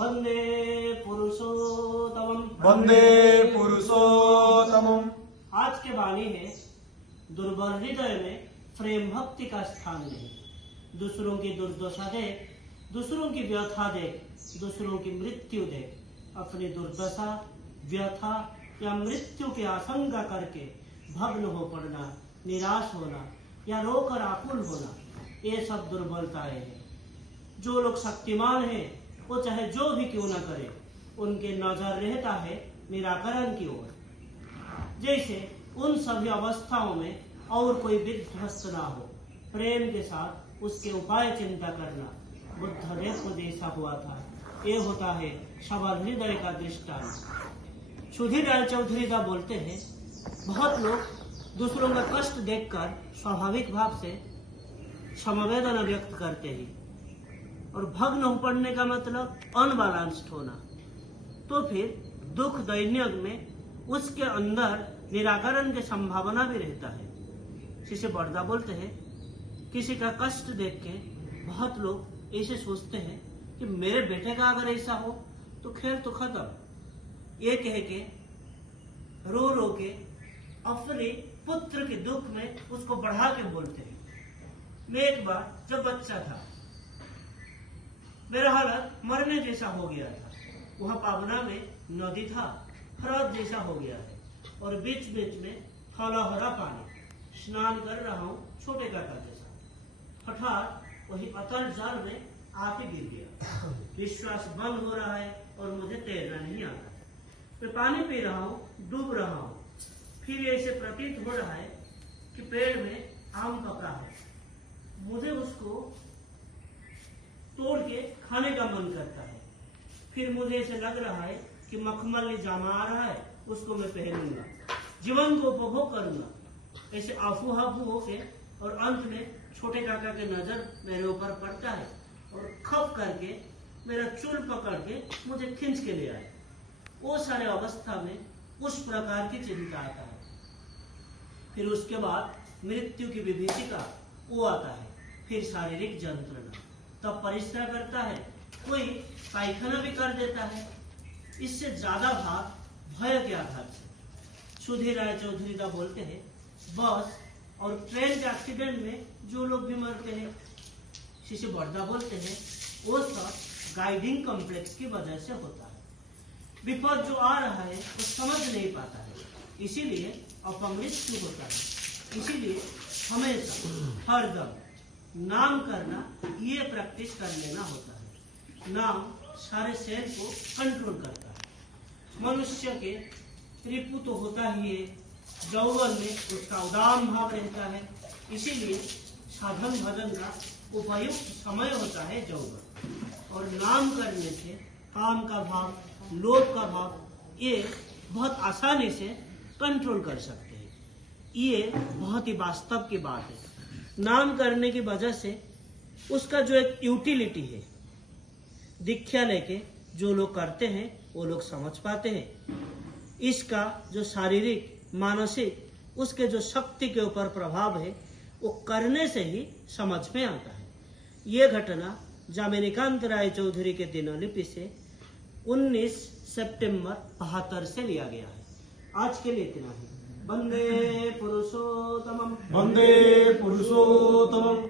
वंदे पुरुषोत्तमम्। वंदे पुरुषोत्तमम्। आज के वाणी है, दुर्बल हृदय में प्रेम भक्ति का स्थान नहीं। दूसरों की दुर्दशा देख, दूसरों की व्यथा देख, दूसरों की मृत्यु देख, अपनी दुर्दशा, व्यथा या मृत्यु की आशंका करके भग्न हो पड़ना, निराश होना या रोकर आकुल होना, ये सब दुर्बलताएं हैं। जो लोग शक्तिमान हैं, वो चाहे जो भी क्यों न करे, उनके नजर रहता है निराकरण की ओर। जैसे उन सभी अवस्थाओं में और कोई विध्वस्त ना हो, प्रेम के साथ उसके उपाय चिंता करना बुद्धदेव को जैसा हुआ था। ये होता है सबल हृदय का दृष्टांत। सुधीर चौधरी दा बोलते हैं, बहुत लोग दूसरों का कष्ट देखकर स्वाभाविक भाव से समवेदना व्यक्त करते हैं, और भग्न हो पड़ने का मतलब अनबैलेंस्ड होना। तो फिर दुख दैन्य में उसके अंदर निराकरण की संभावना भी रहता है। शिष्य बड़दा बोलते हैं, किसी का कष्ट देख के बहुत लोग ऐसे सोचते हैं कि मेरे बेटे का अगर ऐसा हो तो खैर तो खत्म। ये कह के रो रो के अपने पुत्र के दुख में उसको बढ़ा के बोलते हैं। मैं एक बार जब बच्चा था, मेरा हालत मरने जैसा हो गया था। वहां पावना में नदी था, फरात जैसा हो गया है, और बीच बीच में हरा हरा पानी। स्नान कर रहा हूँ छोटे काका के साथ, हठात वही अतल जल में आप ही गिर गया। विश्वास बंद हो रहा है और मुझे तैरना नहीं आता। मैं पानी पी रहा हूँ, डूब रहा हूँ। फिर ऐसे प्रतीत हो रहा है कि पेड़ में आम पका है, मुझे उसको तोड़ के खाने का मन करता है। फिर मुझे ऐसे लग रहा है कि मखमली जामा आ रहा है, उसको मैं पहनूंगा, जीवन को उपभोग करूंगा। ऐसे आफू हाफू होके, और अंत में छोटे काका के नजर मेरे ऊपर पड़ता है और खप करके मेरा चूल पकड़ के मुझे खींच के ले आए। वो सारे अवस्था में उस प्रकार की चिंता आता है। फिर उसके बाद मृत्यु की विभीषिका वो आता है, फिर शारीरिक यंत्रणा, तब परिश्रम करता है, कोई पायखाना भी कर देता है। इससे ज्यादा भाग भय के आधार से। सुधीर राय चौधरी दा बोलते हैं, बस और ट्रेन के एक्सीडेंट में जो लोग भी मरते हैं, शिशु बड़दा बोलते हैं, वो सब गाइडिंग कॉम्प्लेक्स की वजह से होता है। विपद जो आ रहा है वो समझ नहीं पाता है, इसीलिए अपमृत्यु होता है। इसीलिए हमेशा हरदम नाम करना, ये प्रैक्टिस कर लेना होता है। नाम सारे सेल को कंट्रोल करता है। मनुष्य के त्रिपु तो होता ही है, यौवन में उसका उदाम भाव रहता है। इसीलिए साधन भजन का उपयुक्त समय होता है यौवन। और नाम करने से काम का भाव, लोभ का भाव, ये बहुत आसानी से कंट्रोल कर सकते हैं। ये बहुत ही वास्तव की बात है। नाम करने की वजह से उसका जो एक यूटिलिटी है, दीक्षा लेके जो लोग करते हैं वो लोग समझ पाते हैं। इसका जो शारीरिक, मानसिक, उसके जो शक्ति के ऊपर प्रभाव है, वो करने से ही समझ में आता है। ये घटना जामिनीकांत राय चौधरी के दिनलिपि से 19 सितंबर 72 से लिया गया है। आज के लिए इतना ही। वंदे पुरुषोत्तमम्। वंदे पुरुषोत्तमम्।